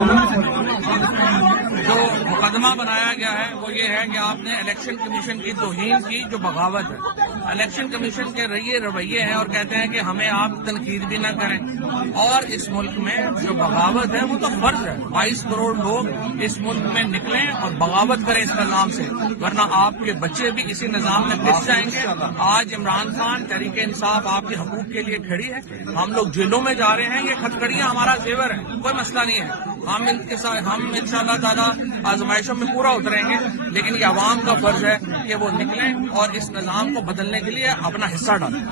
جو مقدمہ بنایا گیا ہے وہ یہ ہے کہ آپ نے الیکشن کمیشن کی توہین کی، جو بغاوت ہے۔ الیکشن کمیشن کے رویے ہیں اور کہتے ہیں کہ ہمیں آپ تنقید بھی نہ کریں، اور اس ملک میں جو بغاوت ہے وہ تو فرض ہے۔ 22 کروڑ لوگ اس ملک میں نکلیں اور بغاوت کریں اس نظام سے، ورنہ آپ کے بچے بھی اسی نظام میں پس جائیں گے۔ آج عمران خان تحریک انصاف آپ کے حقوق کے لیے کھڑی ہے، ہم لوگ جیلوں میں جا رہے ہیں، یہ ہتھکڑیاں ہمارا زیور ہے، کوئی مسئلہ نہیں ہے۔ ہم انشاءاللہ تعالی آزمائشوں میں پورا اتریں گے، لیکن یہ عوام کا فرض ہے کہ وہ نکلیں اور اس نظام کو بدلنے کے لیے اپنا حصہ ڈالیں۔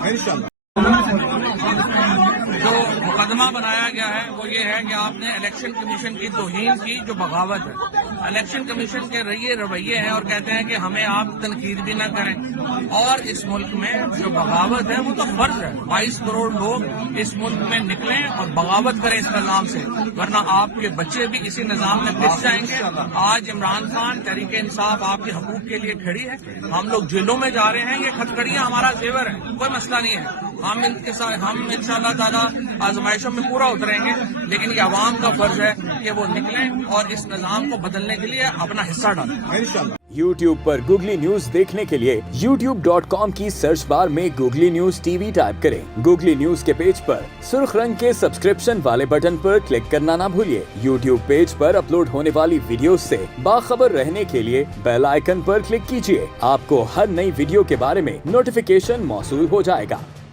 جو مقدمہ بنایا گیا ہے وہ یہ ہے کہ آپ نے الیکشن کمیشن کی توہین کی، جو بغاوت ہے۔ الیکشن کمیشن کے رویے ہیں اور کہتے ہیں کہ ہمیں آپ تنقید بھی نہ کریں، اور اس ملک میں جو بغاوت ہے وہ تو فرض ہے۔ 22 کروڑ لوگ اس ملک میں نکلیں اور بغاوت کریں اس نظام سے، ورنہ آپ کے بچے بھی اسی نظام میں پس جائیں گے۔ آج عمران خان تحریک انصاف آپ کے حقوق کے لیے کھڑی ہے، ہم لوگ جیلوں میں جا رہے ہیں، یہ ہتھکڑیاں ہمارا زیور ہے، کوئی مسئلہ نہیں ہے۔ ہم انشاءاللہ تعالی آزمائشوں میں پورا اتریں گے، لیکن یہ عوام کا فرض ہے کہ وہ نکلیں اور اس نظام کو بدلنے کے لیے اپنا حصہ ڈالیں۔ YouTube پر گوگلی نیوز دیکھنے کے لیے youtube.com کی سرچ بار میں googly news T V type کریں۔ گوگلی نیوز کے پیج پر سرخ رنگ کے سبسکرپشن والے بٹن پر کلک کرنا نہ بھولیے۔ YouTube پیج پر اپلوڈ ہونے والی ویڈیوز سے باخبر رہنے کے لیے بیل آئیکن پر کلک کیجیے۔ آپ کو ہر نئی ویڈیو کے بارے میں نوٹیفیکیشن موصول ہو جائے گا۔